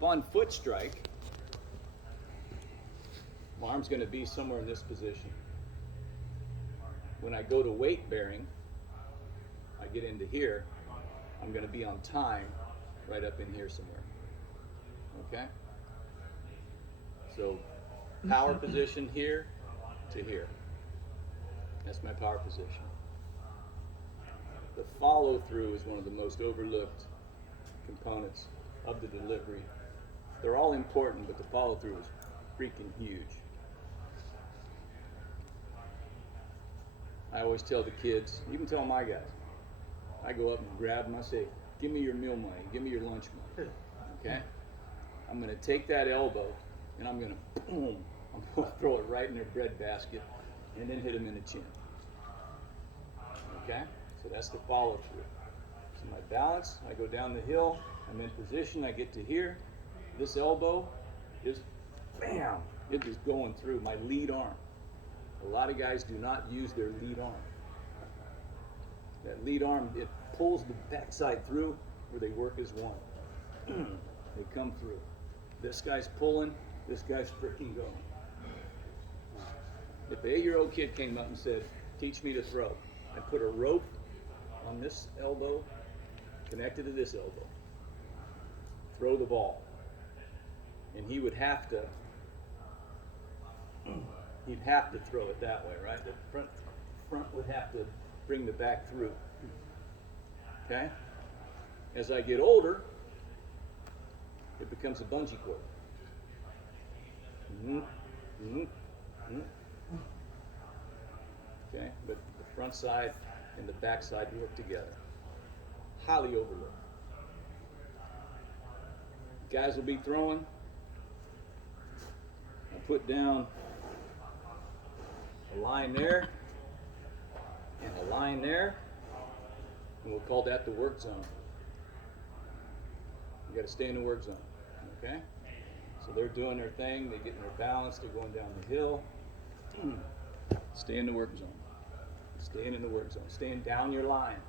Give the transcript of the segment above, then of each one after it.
Upon foot strike, my arm's going to be somewhere in this position. When I go to weight bearing, I get into here, I'm going to be on time right up in here somewhere. Okay? So power position here to here. That's my power position. The follow through is one of the most overlooked components of the delivery. They're all important, but the follow through is freaking huge. I always tell the kids, even tell my guys, I go up and grab them, I say, give me your meal money, give me your lunch money, okay? I'm gonna take that elbow and I'm gonna, boom, I'm gonna throw it right in their bread basket and then hit them in the chin, okay? So that's the follow through. So my balance, I go down the hill, I'm in position, I get to here, this elbow is, bam, it is going through my lead arm. A lot of guys do not use their lead arm. That lead arm, it pulls the backside through where they work as one. They come through. This guy's pulling, this guy's freaking going. If an 8-year-old kid came up and said, teach me to throw, I put a rope on this elbow, connected to this elbow, throw the ball. And he would have to, he'd have to throw it that way, right? The front would have to bring the back through. Okay? As I get older, it becomes a bungee cord. Okay? But the front side and the back side work together. Highly overlooked. Guys will be throwing. I put down a line there and a line there, and we'll call that the work zone. You got to stay in the work zone, okay? So they're doing their thing, they're getting their balance, they're going down the hill. Stay in the work zone. Staying in the work zone. Staying down your line.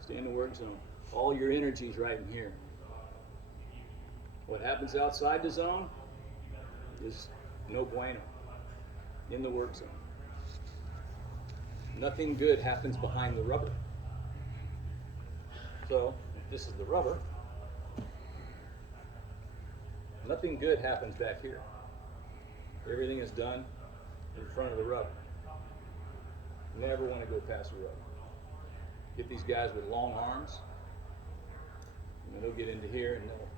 Stay in the work zone. All your energy's right in here. What happens outside the zone is no bueno. In the work zone. Nothing good happens behind the rubber. So, if this is the rubber, nothing good happens back here. Everything is done in front of the rubber. Never want to go past the rubber. Get these guys with long arms, and they'll get into here and they'll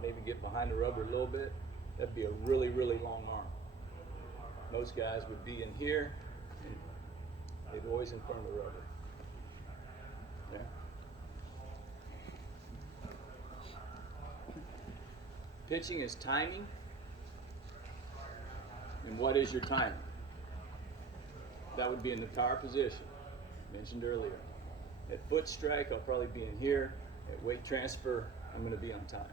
maybe get behind the rubber a little bit. That'd be a really, really long arm. Most guys would be in here, and they'd always in front of the rubber. Yeah. Pitching is timing. And what is your timing? That would be in the power position, mentioned earlier. At foot strike, I'll probably be in here. At weight transfer, I'm going to be on time.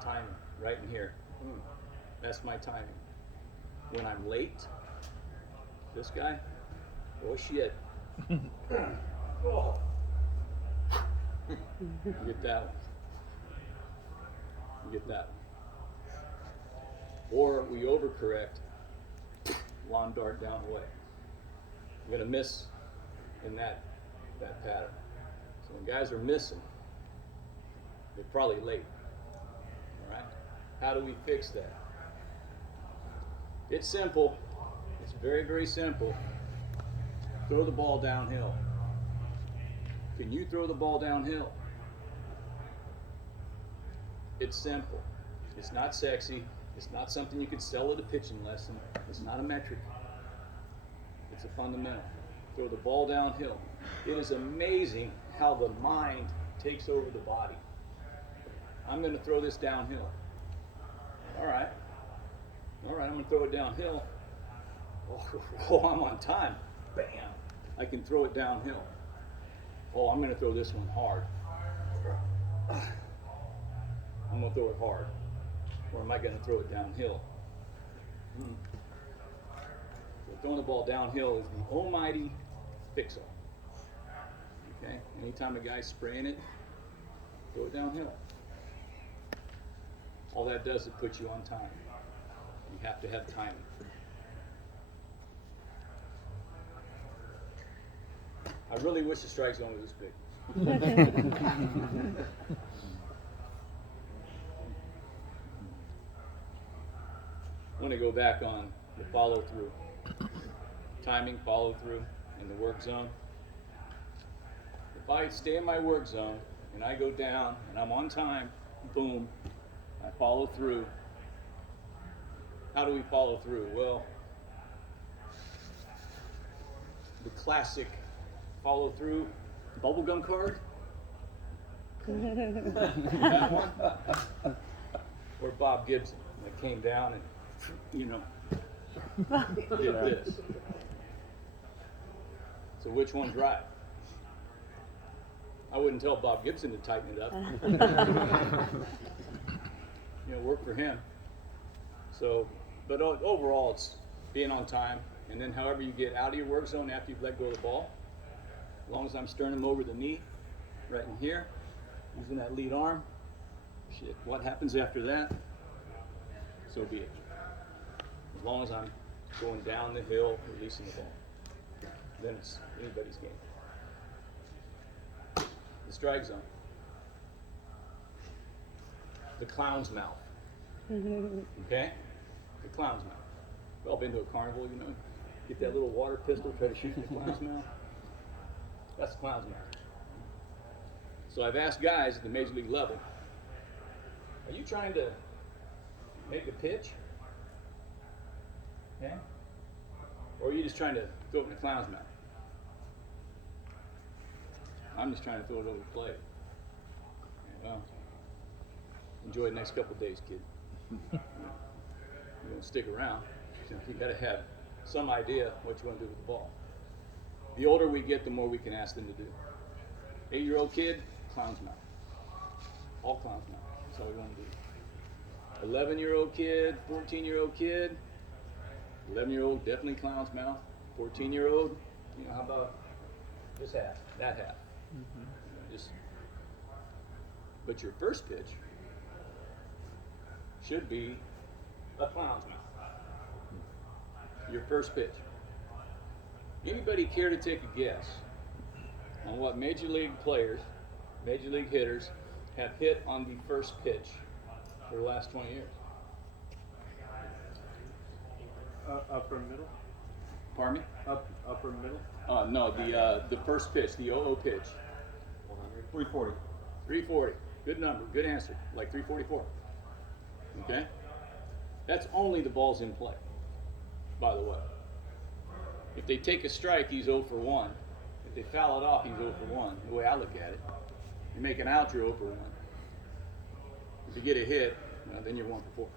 Timing, right in here. That's my timing. When I'm late, this guy, oh shit. Oh. You get that one. You get that one. Or we overcorrect, lawn dart down away. I'm going to miss in that pattern. So when guys are missing, they're probably late. All right? How do we fix that? It's simple. It's very, very simple. Throw the ball downhill. Can you throw the ball downhill? It's simple. It's not sexy. It's not something you could sell at a pitching lesson. It's not a metric. It's a fundamental. Throw the ball downhill. It is amazing how the mind takes over the body. I'm going to throw this downhill. All right, I'm going to throw it downhill. Oh, I'm on time. Bam. I can throw it downhill. Oh, I'm going to throw this one hard. I'm going to throw it hard. Or am I going to throw it downhill? So throwing the ball downhill is the almighty fix-all. Okay? Anytime a guy's spraying it, throw it downhill. All that does is put you on time. You have to have timing. I really wish the strike zone was this big. I want to go back on the follow through. Timing, follow through, in the work zone. If I stay in my work zone and I go down and I'm on time, boom, I follow through. How do we follow through? Well, the classic follow through bubblegum card. That one. Or Bob Gibson that came down and, you know, did this. So which one's right? I wouldn't tell Bob Gibson to tighten it up. You know, work for him. So, but overall, it's being on time, and then however you get out of your work zone after you've let go of the ball, as long as I'm sternum over the knee, right in here, using that lead arm, shit, what happens after that? So be it. As long as I'm going down the hill, releasing the ball, then it's anybody's game. The strike zone. The clown's mouth. Okay? The clown's mouth. We've all been to a carnival, you know, get that little water pistol, try to shoot in the clown's mouth. That's the clown's mouth. So I've asked guys at the major league level, are you trying to make a pitch? Okay? Or are you just trying to throw it in the clown's mouth? I'm just trying to throw it over the plate. Well, enjoy the next couple of days, kid. You don't stick around. You got to have some idea what you want to do with the ball. The older we get, the more we can ask them to do. 8-year-old kid, clown's mouth. All clown's mouth. That's all we want to do. 11-year-old kid, 14-year-old kid. 11-year-old, definitely clown's mouth. 14-year-old, you know, how about this half, that half? But your first pitch should be a clown's mouth. Your first pitch. Anybody care to take a guess on what major league players, major league hitters have hit on the first pitch for the last 20 years? Upper middle? Pardon me? Upper middle? No, the first pitch, the 0-0 pitch. 340. 340. Good number. Good answer. Like 344. Okay? That's only the balls in play, by the way. If they take a strike, he's 0 for 1. If they foul it off, he's 0 for 1. The way I look at it. You make an out, you're 0 for 1. If you get a hit, then you're 1 for 4.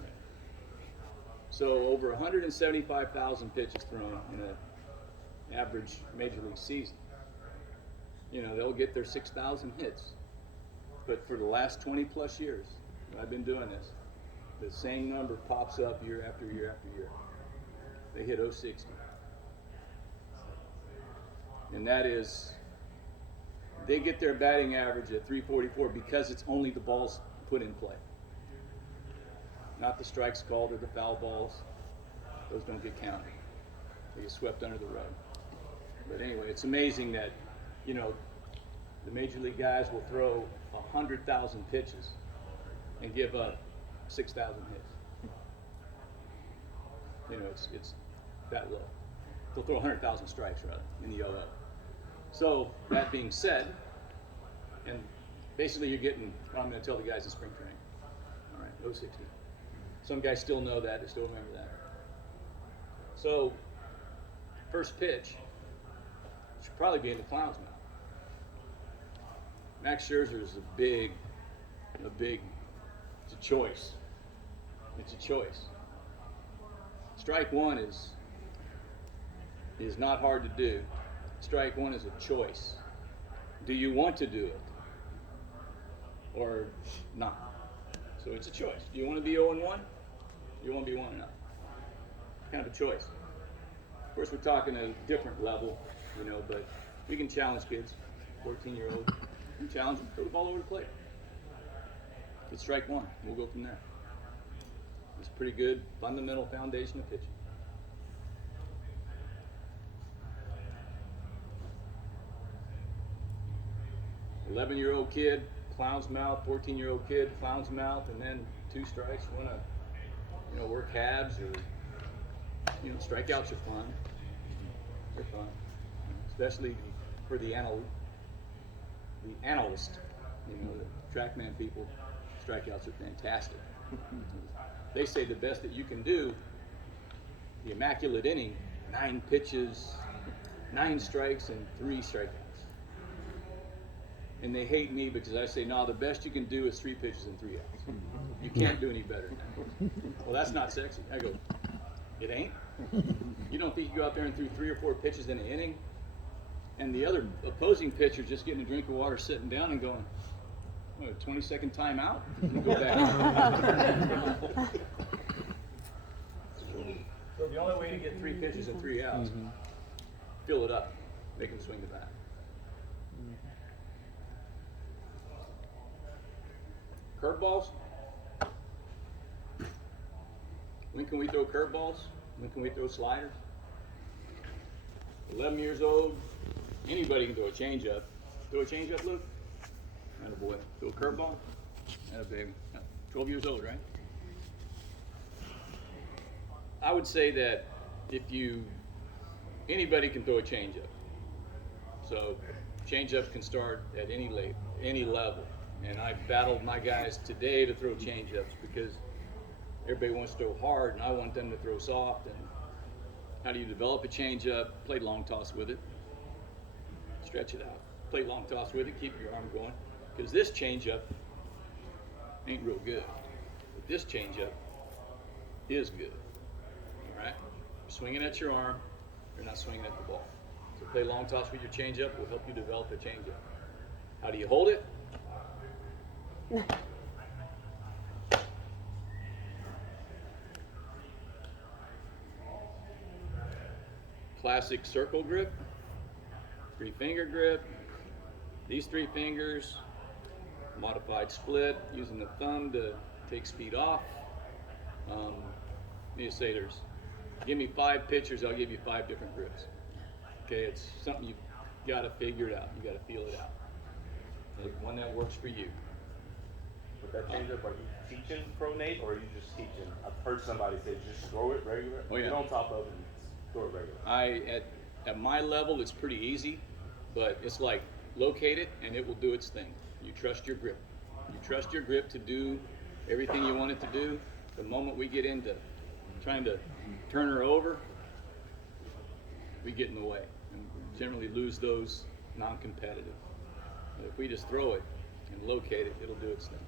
Right. So over 175,000 pitches thrown in an average major league season. You know, they'll get their 6,000 hits. But for the last 20 plus years, I've been doing this, the same number pops up year after year after year. They hit 060. And that is, they get their batting average at 344 because it's only the balls put in play. Not the strikes called or the foul balls. Those don't get counted. They get swept under the rug. But anyway, it's amazing that, you know, the major league guys will throw 100,000 pitches and give up 6,000 hits. You know, it's that low. They'll throw 100,000 strikes rather in the 0-0. So that being said, and basically you're getting what I'm going to tell the guys in spring training. All right, 060. Some guys still know that, they still remember that. So first pitch should probably be in the clown's mouth. Max Scherzer is a big, it's a choice. It's a choice. Strike one is not hard to do. Strike one is a choice. Do you want to do it or not? So it's a choice. Do you want to be 0-1? Do you want to be 1-0? Kind of a choice. Of course, we're talking a different level, you know, but we can challenge kids, 14-year-old, You challenge them, throw the ball over the plate. Get strike one. We'll go from there. It's a pretty good fundamental foundation of pitching. 11-year-old kid, clown's mouth. 14-year-old kid, clown's mouth, and then 2 strikes. You want to, work halves or, strikeouts are fun. They're fun, especially for the analyst. The TrackMan people. Strikeouts are fantastic. They say the best that you can do, the immaculate inning, 9 pitches, 9 strikes, and 3 strikeouts. And they hate me because I say, no, the best you can do is 3 pitches and 3 outs. You can't do any better than that. Well, that's not sexy. I go, it ain't? You don't think you go out there and threw 3 or 4 pitches in an inning, and the other opposing pitcher just getting a drink of water, sitting down and going, what, a 20-second timeout? And go back. So the only way to get 3 pitches and 3 outs, fill it up, make them swing the bat. Curveballs? When can we throw curveballs? When can we throw sliders? 11 years old, anybody can throw a changeup. Throw a changeup, Luke? Attaboy. Throw a curveball? Attababy. 12 years old, right? I would say that anybody can throw a changeup. So changeups can start at any level. And I've battled my guys today to throw changeups because everybody wants to throw hard, and I want them to throw soft. And how do you develop a changeup? Play long toss with it. Stretch it out. Play long toss with it. Keep your arm going. Because this changeup ain't real good. But this changeup is good. All right? You're swinging at your arm. You're not swinging at the ball. So play long toss with your changeup. Will help you develop a changeup. How do you hold it? Classic circle grip, 3-finger grip, these 3 fingers, modified split, using the thumb to take speed off. You say give me 5 pitchers, I'll give you 5 different grips. Okay, it's something you've got to figure it out. You got to feel it out. Like one that works for you. With that changeup, are you teaching pronate, or are you just teaching? I've heard somebody say just throw it regular. Oh, yeah. Get on top of it and throw it regular. At my level, it's pretty easy, but it's like locate it and it will do its thing. You trust your grip. You trust your grip to do everything you want it to do. The moment we get into trying to turn her over, we get in the way and generally lose those non-competitive. But if we just throw it and locate it, it'll do its thing.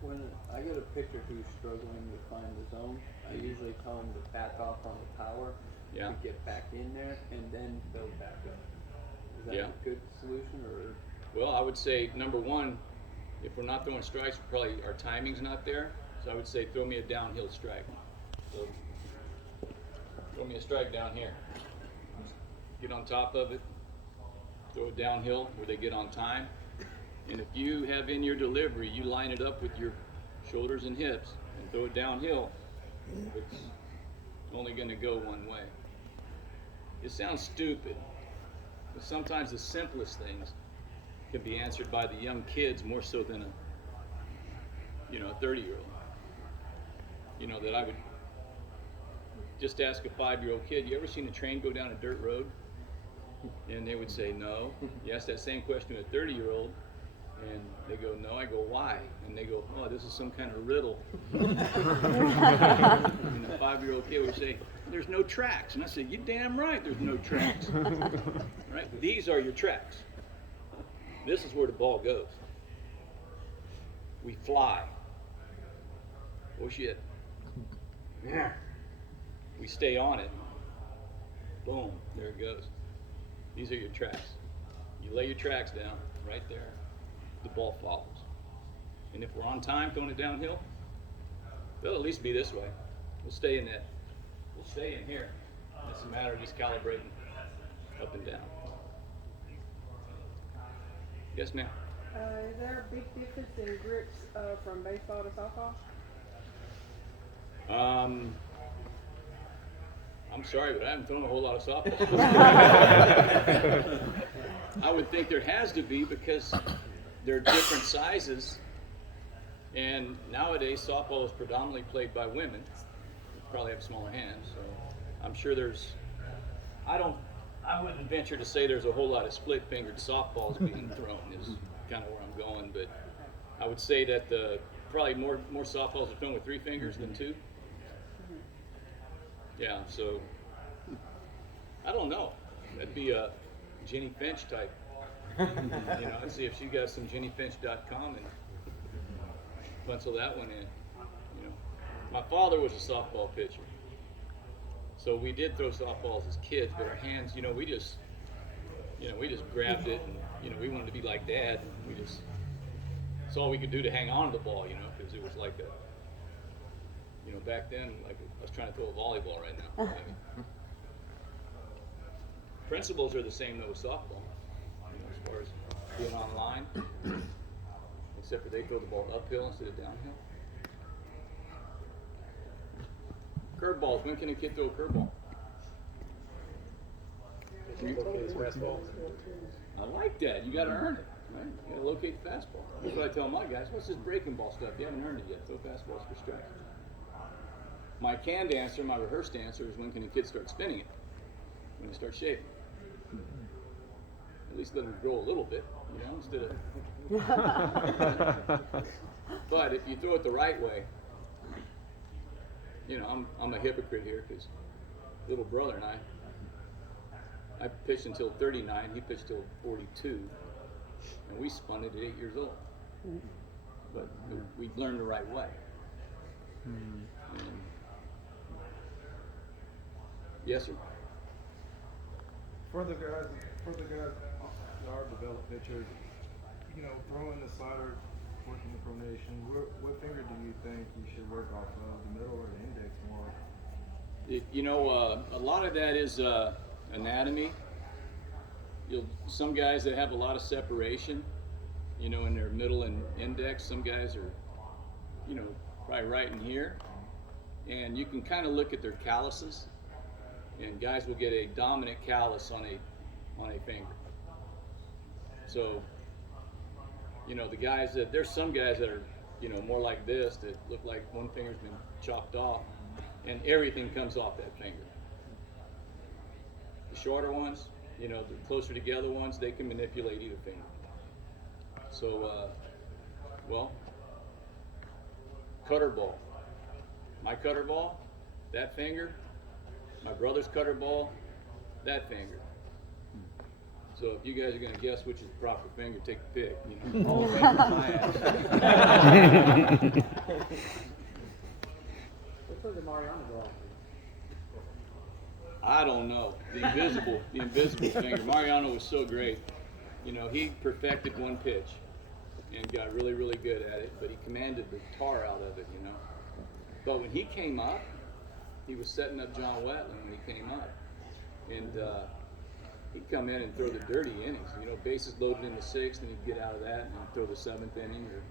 When I get a pitcher who's struggling to find the zone, I usually tell him to back off on the power to get back in there and then build back up. Is that a good solution, or? Well, I would say number one, if we're not throwing strikes, probably our timing's not there. So I would say throw me a downhill strike. So throw me a strike down here. Get on top of it. Throw it downhill where they get on time. And if you have in your delivery, you line it up with your shoulders and hips and throw it downhill, it's only going to go one way. It sounds stupid, but sometimes the simplest things can be answered by the young kids more so than a 30-year-old. That I would just ask a 5-year-old kid, you ever seen a train go down a dirt road? And they would say no. You ask that same question to a 30-year-old, and they go, no. I go, why? And they go, oh, this is some kind of riddle. And the 5-year-old kid would say, there's no tracks. And I said, you damn right there's no tracks. Right? These are your tracks. This is where the ball goes. We fly. Oh shit. Yeah. We stay on it. Boom, there it goes. These are your tracks. You lay your tracks down right there. The ball follows. And if we're on time throwing it downhill, they'll at least be this way. We'll stay in that. We'll stay in here. It's a matter of just calibrating up and down. Yes, ma'am. Is there a big difference in grips from baseball to softball? I'm sorry, but I haven't thrown a whole lot of softballs. I would think there has to be because they're different sizes, and nowadays softball is predominantly played by women. They probably have smaller hands, so I'm sure there's. I wouldn't venture to say there's a whole lot of split-fingered softballs being thrown. Is kind of where I'm going, but I would say that probably more softballs are thrown with 3 fingers than 2. Yeah, so I don't know. That'd be a Jenny Finch type. I'd see if she got some jennyfinch.com and pencil that one in. My father was a softball pitcher, so we did throw softballs as kids, but our hands, we just grabbed it, and we wanted to be like Dad. And it's all we could do to hang on to the ball, because it was like back then, like I was trying to throw a volleyball right now. Principles are the same though with softball, as far as being online, except for they throw the ball uphill instead of downhill. Curveballs. When can a kid throw a curveball? I like that. You got to earn it, right? You got to locate the fastball. That's what I tell my guys. What's this breaking ball stuff? You haven't earned it yet. Throw fastballs for strikes. My canned answer, my rehearsed answer is when can a kid start spinning it? When he starts shaping. At least let him grow a little bit, instead of. But if you throw it the right way, I'm a hypocrite here because little brother and I pitched until 39, he pitched till 42, and we spun it at 8 years old. But we learned the right way. And, yes, sir. For the guys that are developed pitchers, throwing the slider, working the pronation, what finger do you think you should work off of, the middle or the index more? A lot of that is anatomy. Some guys that have a lot of separation, in their middle and index. Some guys are, probably right in here. And you can kind of look at their calluses. And guys will get a dominant callus on a finger. So, the guys there's some guys that are, more like this that look like one finger's been chopped off, and everything comes off that finger. The shorter ones, the closer together ones, they can manipulate either finger. So, cutter ball. My cutter ball, that finger. My brother's cutter ball, that finger. So if you guys are going to guess which is the proper finger, take the pick. All the fingers in my ass. Which was the Mariano ball? I don't know. The invisible finger. Mariano was so great. He perfected one pitch and got really, really good at it, but he commanded the tar out of it, But when he came up, he was setting up John Wetland when he came up. And he'd come in and throw the dirty innings. Bases loaded in the 6th, and he'd get out of that and throw the 7th inning. Or,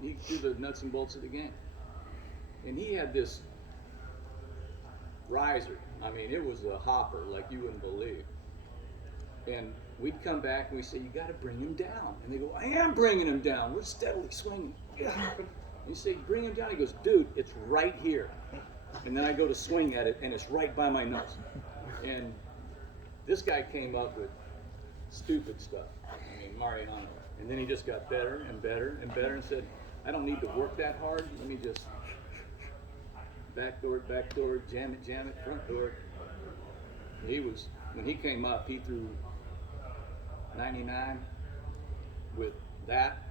he'd do the nuts and bolts of the game. And he had this riser. I mean, it was a hopper like you wouldn't believe. And we'd come back and we'd say, you got to bring him down. And they go, I am bringing him down. We're steadily swinging. And you say, bring him down. He goes, dude, it's right here. And then I go to swing at it, and it's right by my nose. And this guy came up with stupid stuff. I mean, Mariano. And then he just got better and better and better and said, I don't need to work that hard. Let me just back door, jam it, front door. When he came up, he threw 99 with that,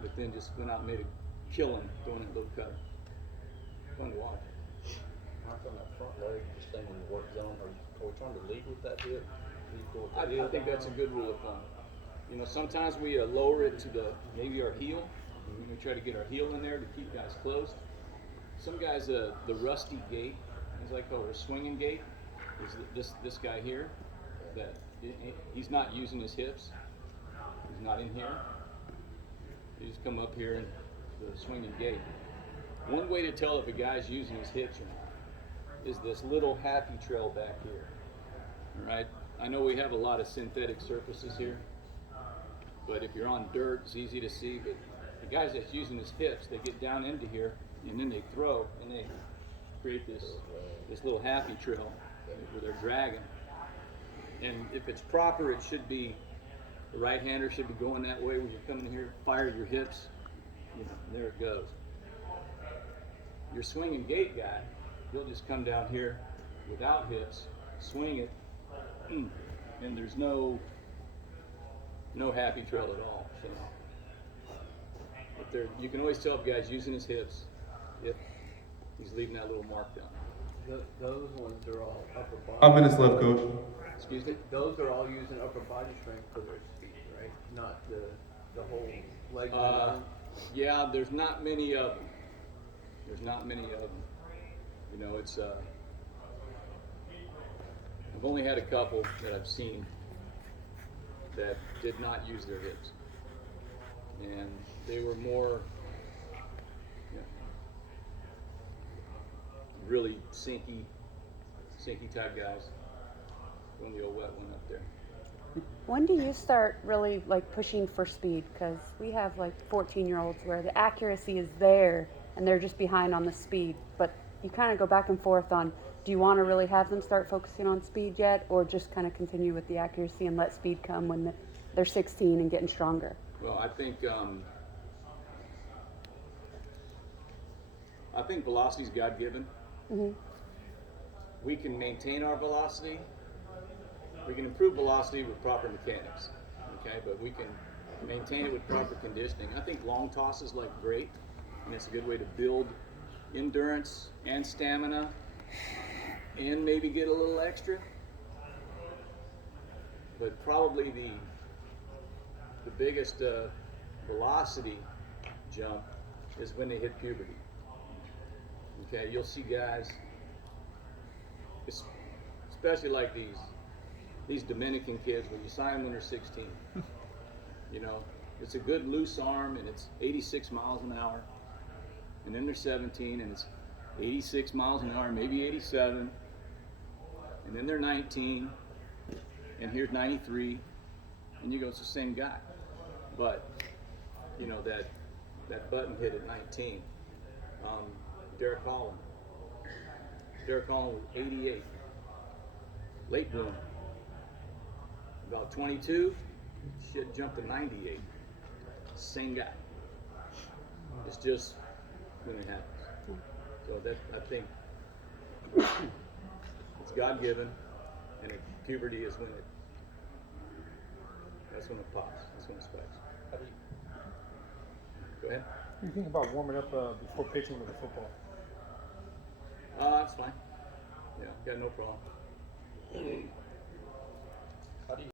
but then just went out and made a killing throwing that little cutter. Fun to watch. Mark, on that front leg, just staying in the work zone, are we trying to lead with that hip? I think that's a good rule of thumb. Sometimes we lower it to maybe our heel. We try to get our heel in there to keep guys closed. Some guys, the rusty gait, as I call it, a swinging gait, is this guy here. That he's not using his hips. He's not in here. You just come up here and the swinging gait. One way to tell if a guy's using his hips or not is this little happy trail back here. All right? I know we have a lot of synthetic surfaces here, but if you're on dirt, it's easy to see. But the guys that's using his hips, they get down into here, and then they throw, and they create this little happy trail where they're dragging. And if it's proper, it should be, the right-hander should be going that way when you're coming here, fire your hips, you know, and there it goes. Your swinging gait guy, he'll just come down here without hips, swing it, and there's no happy trail at all. So, but you can always tell if a guy's using his hips if he's leaving that little mark down. Those ones are all upper body. 5 minutes left, coach. Excuse me? Those are all using upper body strength for their speed, right? Not the whole leg. Yeah, there's not many of them. You know, it's I've only had a couple that I've seen that did not use their hips, and they were more, you know, really sinky type guys. When the old wet one up there. When do you start really like pushing for speed? Because we have like 14-year-olds where the accuracy is there and they're just behind on the speed. But you kind of go back and forth on, do you want to really have them start focusing on speed yet, or just kind of continue with the accuracy and let speed come when they're 16 and getting stronger? Well, I think velocity is God-given. Mm-hmm. We can maintain our velocity. We can improve velocity with proper mechanics, okay? But we can maintain it with proper conditioning. I think long tosses like great, and it's a good way to build endurance and stamina, and maybe get a little extra. But probably the biggest velocity jump is when they hit puberty. Okay, you'll see guys, especially like these Dominican kids, when you sign them when they're 16. You know, it's a good loose arm and it's 86 miles an hour. And then they're 17 and it's 86 miles an hour, maybe 87. And then they're 19 and here's 93. And you go, it's the same guy. But, you know, that button hit at 19. Derek Holland was 88. Late bloomer. About 22, shit jumped to 98. Same guy. It's just when it happens. So that, I think, it's God-given, and puberty is when that's when it pops. That's when it spikes. Go ahead. What do you think about warming up before pitching with a football? That's fine. Yeah, got no problem.